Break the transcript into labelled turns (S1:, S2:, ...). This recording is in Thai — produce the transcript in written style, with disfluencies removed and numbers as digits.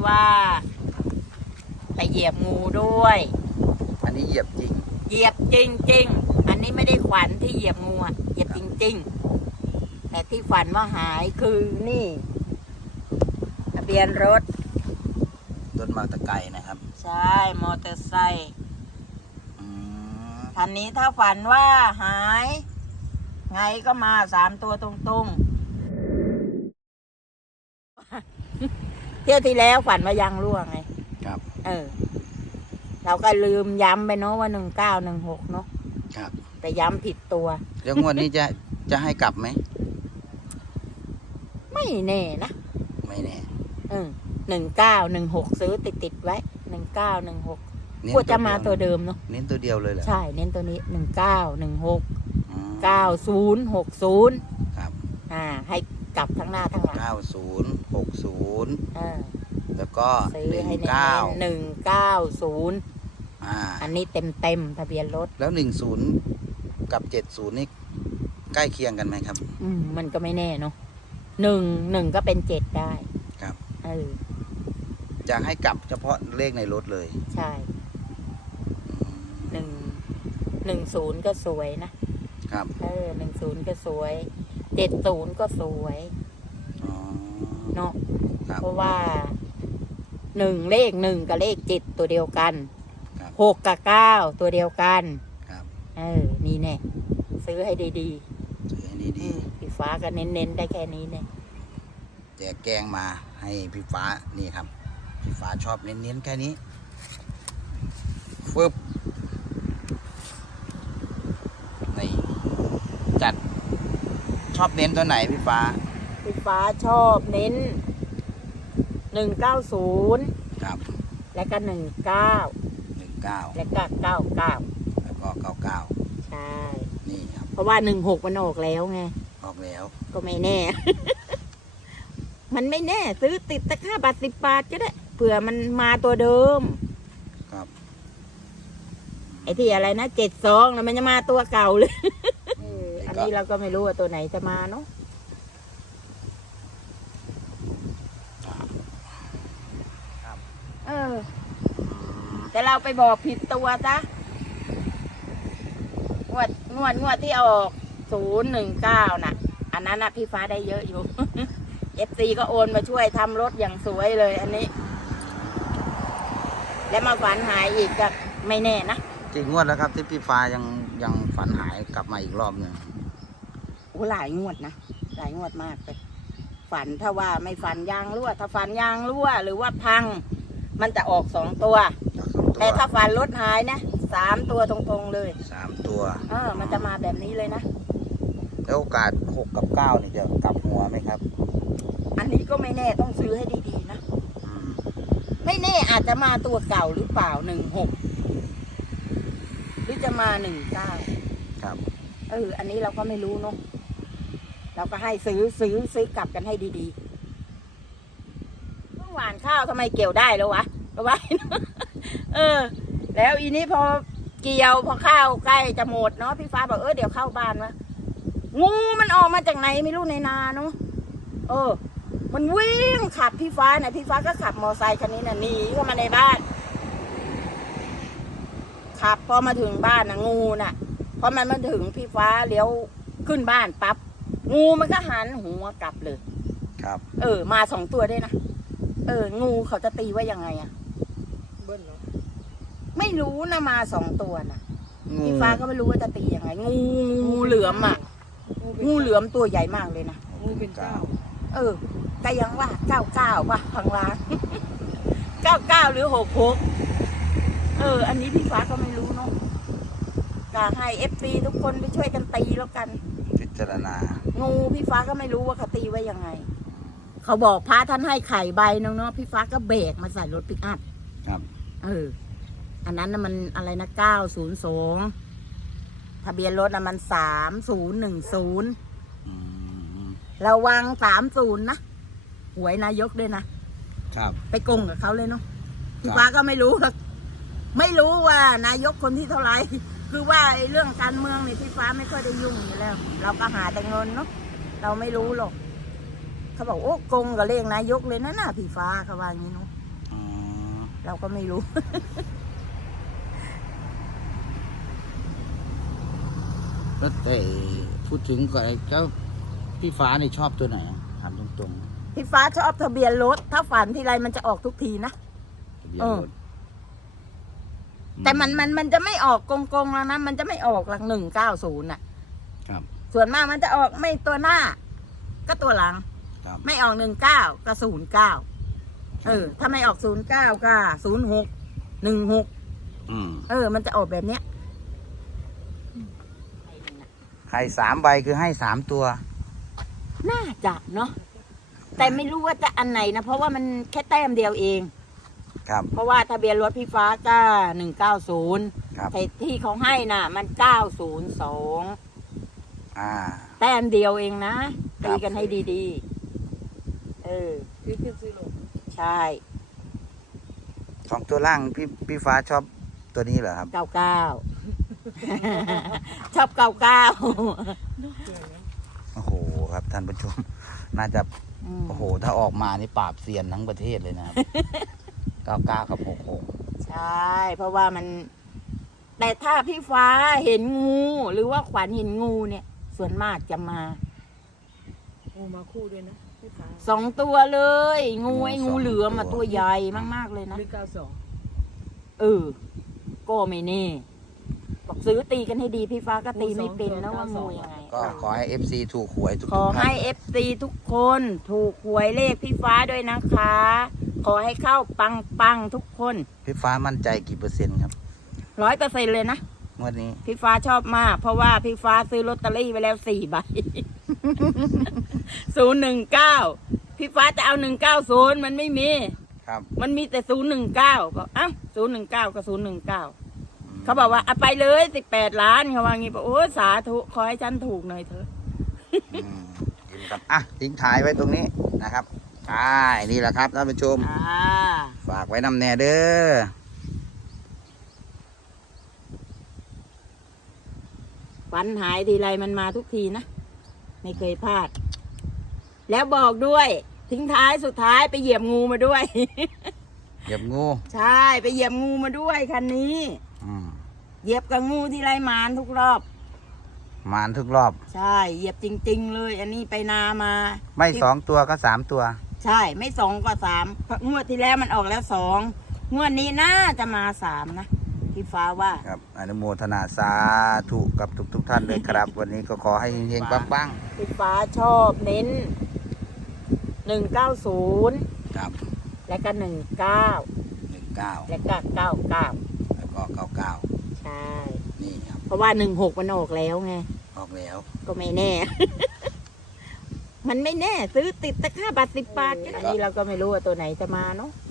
S1: ว่าไปเหยียบงูด้วย
S2: อันนี้เหยียบจริง
S1: เหยียบจริงๆอันนี้ไม่ได้ฝันที่เหยียบงูอะเหยียบจริงๆแต่ที่ฝันว่าหายคือนี่ทะเบียนรถ
S2: ต้นมาตะไคร้นะครับ
S1: ใช่มอเตอร์ไซค์
S2: อืม
S1: คันนี้ถ้าฝันว่าหาย ไงก็มา3 ตัวตรงๆ เที่ยวที่แล้วฝันว่ายางรั่วไง
S2: ครับ
S1: เราก็ลืมย้ำไปเนาะว่า1916เนาะ
S2: ครับ
S1: แต่ย้ำผิดตัว
S2: แล้วงวดนี้จะให้กลับไหม
S1: ไม่แน่นะ
S2: ไม่แน่
S1: 1916ซื้อติดไว้1916
S2: เน้น
S1: กว่าจะมาตัวเดิมเนาะ
S2: เน้นตัวเดียวเลยเหรอ
S1: ใช่เน้นตัวนี้1916
S2: อืม
S1: 9060
S2: ครับ
S1: ให้กลับทั้งหน้าทั้งหลัง
S2: 9060 แล้วก็
S1: ซื้อให้เน้น190อันนี้เต็มทะเบียนรถ
S2: แล้ว10กับ70นี่ใกล้เคียงกันไหมครับ
S1: มันก็ไม่แน่เนาะ1ก็เป็น7ได้
S2: ครับ
S1: จะ
S2: ให้กลับเฉพาะเลขในรถเลย
S1: ใช่10ก็สวยนะครับ10ก็สวย70ก็สวย
S2: อ๋อ
S1: เนาะ
S2: ครับ
S1: เพราะว่าเลข1กับเลข7ตัวเดียวกัน
S2: ครับ
S1: 6กับ9ตัวเดียวกัน
S2: ครับ
S1: นี่แน่ซื้อให้ดี
S2: ซื้อให้ดี
S1: ๆพี่ฟ้าก็เน้นได้แค่นี้เนี่ย
S2: ๆแจกแกงมาให้พี่ฟ้านี่ครับพี่ฟ้าชอบเน้นๆแค่นี้ฟึบนี่จัดชอบเน้นตัวไหนพี่ฟ้า
S1: พี่ฟ้าชอบเน้น190
S2: ครับ
S1: แล้วก็19
S2: 19
S1: แล้วก็99
S2: แล้วก็99
S1: ใช่
S2: นี่ครับ
S1: เพราะว่า16มันออกแล้วไง
S2: ออกแล้ว
S1: ก็ไม่แน่ มันไม่แน่ ซื้อติดตะค่าบาท10 บาทก็ได้เผื่อมันมาตัวเดิม
S2: ครับ
S1: ไอ้ที่อะไรนะ72แล้วมันจะมาตัวเก่าเลย อัน
S2: ก็
S1: นี้เราก็ไม่รู้ว่าตัวไหนจะมาเนาะแต่เราไปบอกผิดตัวซะงวดที่ออก019น่ะ อันนั้นน่ะพี่ฟ้าได้เยอะอยู่ FC ก็โอนมาช่วยทำรถอย่างสวยเลยอันนี้ แล้วมาฝันหายอีกก็ไม่แน่นะ
S2: กี่งวดแล้วครับที่พี่ฟ้ายังฝันหายกลับมาอีกรอบหนึ่ง
S1: โอ้หลายงวดนะหลายงวดมากเลยฝันถ้าว่าไม่ฝันยางรั่วถ้าฝันยางรั่วหรือว่าพัง มันจะออก2 ตัว แต่ถ้าฝันรถหายนะ3 ตัวตรงๆเลย
S2: 3 ตัว
S1: มันจะมาแบบนี้เลยนะ
S2: แล้วโอกาส6กับ9นี่จะกลับหัวไหมครับ
S1: อันนี้ก็ไม่แน่ต้องซื้อให้ดีๆนะ
S2: อืม
S1: ไม่แน่อาจจะมาตัวเก่าหรือเปล่า16หรือจะมา19
S2: ครับ
S1: อันนี้เราก็ไม่รู้เนาะเราก็ให้ซื้อกลับกันให้ดีๆเมื่อวานข้าวทำไมเกี่ยวได้แล้ววะก็ว่า แล้วอีนี้พอเกี่ยวพอข้าวใกล้จะหมดเนาะพี่ฟ้าบอกเดี๋ยวเข้าบ้านวะงูมันออกมาจากไหนไม่รู้ในนาเนาะมันวิ่งขับพี่ฟ้าเนี่ยพี่ฟ้าก็ขับมอไซค์คันนี้น่ะหนีเข้ามาในบ้านขับพอมาถึงบ้านนะงูน่ะพอมันมาถึงพี่ฟ้าเลี้ยวขึ้นบ้านปั๊บงูมันก็หันหัวกลับเลย
S2: ครับ
S1: มา2 ตัวด้วยนะงูเขาจะตีว่ายังไงอะเบิ้ลเนาะไม่รู้นะมา2 ตัวนะพี่ฟ้าก็ไม่รู้ว่าจะตียังไงงูเหลือมอะงูเหลือมตัวใหญ่มากเลยนะ
S2: งูเป็น9
S1: ก็ยังว่า99ป่ะข้างล่าง 99หรือ66อันนี้พี่ฟ้าก็ไม่รู้เนาะก็ให้ FC ทุกคนไปช่วยกันตีแล้วกัน
S2: พิจารณา
S1: งูพี่ฟ้าก็ไม่รู้ว่าเขาตีไว้ยังไงเขาบอกพระท่านให้ไข่ใบนึงเนาะพี่ฟ้าก็เบรกมาใส่รถปิกอัพ
S2: ครับ
S1: อันนั้นน่ะมันอะไรนะ902ทะเบียนรถน่ะมัน3010ระวัง30นะหวยนายกด้วยนะครับไปโกงกับเขาเลยเนาะพี่ฟ้าก็ไม่รู้ว่านายกคนที่เท่าไหร่คือว่าไอ้เรื่องการเมืองนี่พี่ฟ้าไม่ค่อยได้ยุ่งอยู่แล้วเราก็หาแต่เงินเนาะเราไม่รู้หรอกเขาบอกโอ้โกงกับเลขนายกเลยนะน่ะพี่ฟ้าเขาว่าอย่างนี้เนาะเราก็ไม่รู้
S2: แล้วแต่พูดถึงก่อนเจ้าพี่ฟ้านี่ชอบตัวไหนถามตรง
S1: พี่ฟ้าชอบทะเบียนรถถ้าฝันทีไรมันจะออกทุกทีนะ
S2: ๆทะเบียนรถ
S1: แต่มันจะไม่ออกกงๆแล้วนะมันจะไม่ออกหลัง190น่ะ
S2: ครับ
S1: ส่วนมากมันจะออกไม่ตัวหน้า ก็ตัวหลัง
S2: ครับ
S1: ไม่ออก19ก็09ถ้าไม่ออก09ก็06 16มันจะออกแบบเนี้ย
S2: ไข่3 ใบคือให้3 ตัว
S1: น่าจะเนาะแต่ไม่รู้ว่าจะอันไหนนะเพราะว่ามันแค่แต้มเดียวเอง
S2: ครับ
S1: เพราะว่าทะเบียนรถพี่ฟ้าก็190
S2: ครับ
S1: แต่ที่เขาให้น่ะมัน902 แต้มเดียวเองนะ
S2: ครั
S1: ตี
S2: บ
S1: กันให้ดีๆซื้อขึ้นซื้อลงใช่
S2: 2 ตัวล่างพี่ฟ้าชอบตัวนี้เหรอครับ
S1: 99 ชอบ99
S2: โอ้โหครับท่านผู้ชม น่าจะโอ้โหถ้าออกมานี่ปราบเซียนทั้งประเทศเลยนะครับ 99 กับ 66
S1: ใช่ เพราะว่ามัน แต่ถ้าพี่ฟ้าเห็นงูหรือว่าขวัญเห็นงูเนี่ย ส่วนมากจะมา
S3: งูมาคู่ด้วยนะพี่ฟ้า
S1: 2 ตัวเลย งูไอ้งูเหลือมมาตัวใหญ่มากๆเลยนะ
S3: หรือ92
S1: ก็ไม่แน่บอกซื้อตีกันให้ดีพี่ฟ้าก็ตีไม่เป็นแล้วว่างูยังไง
S2: ก็ขอให้ FC ถูกหวยทุก
S1: ขอ
S2: ท่า
S1: ให้
S2: น
S1: FC ทุกคนถูกหวยเลขพี่ฟ้าด้วยนะคะ ขอให้เข้าปังทุกคน
S2: พี่ฟ้ามั่นใจกี่เปอร์เซ็นต์ครับ
S1: 100%เลยนะ
S2: งวดนี้
S1: พี่ฟ้าชอบมาก เพราะว่าพี่ฟ้าซื้อลอตเตอรี่ไปแล้ว4 ใบ 019 พี่ฟ้าจะเอา190มันไม่มี
S2: ครับ
S1: มันมีแต่019ก็019กับ019เขาบอกว่าเอาไปเลย18 ล้านเขาว่างี้บอกโอ้สาธุขอให้ฉันถูกหน่อยเถอะ
S2: อืมยินครับทิ้งท้ายไว้ตรงนี้นะครับนี่แหละครับท่านผู้ชม ฝากไว้นำแน่เด้อ
S1: ฝันหายทีไรมันมาทุกทีนะ ไม่เคยพลาด แล้วบอกด้วยทิ้งท้ายสุดท้ายไปเหยียบงูมาด้วย
S2: เหยียบงู
S1: ใช่ไปเหยียบงูมาด้วยคันนี้
S2: อืม
S1: เหยียบกับงูทีไรมานทุกรอบ
S2: มานทุกรอบ
S1: ใช่เหยียบจริง ๆ เลย อันนี้ไปนามา
S2: ไม่2 ตัวก็3 ตัว
S1: ใช่ไม่2ก็3เพราะงวดที่แล้วมันออกแล้ว2งวดนี้น่าจะมา3นะพี่ฟ้าว่า
S2: ครับอนุโมทนาสาธุกับทุกท่านเลยครับ วันนี้ก็ขอให้เฮงๆปัง
S1: พี่ฟ้าชอบเน้น190
S2: ๆครับ
S1: แล้วก็19
S2: 19
S1: แล้วก็99
S2: แล้วก็99
S1: ใช่
S2: นี่ครับ
S1: เพราะว่า16มันออกแล้วไง
S2: ออกแล้ว
S1: ก็ไม่แน่ มันไม่แน่ ซื้อติดตะค่าบาท10 บาทอันนี้เราก็ไม่รู้ว่าตัวไหนจะมาเนาะ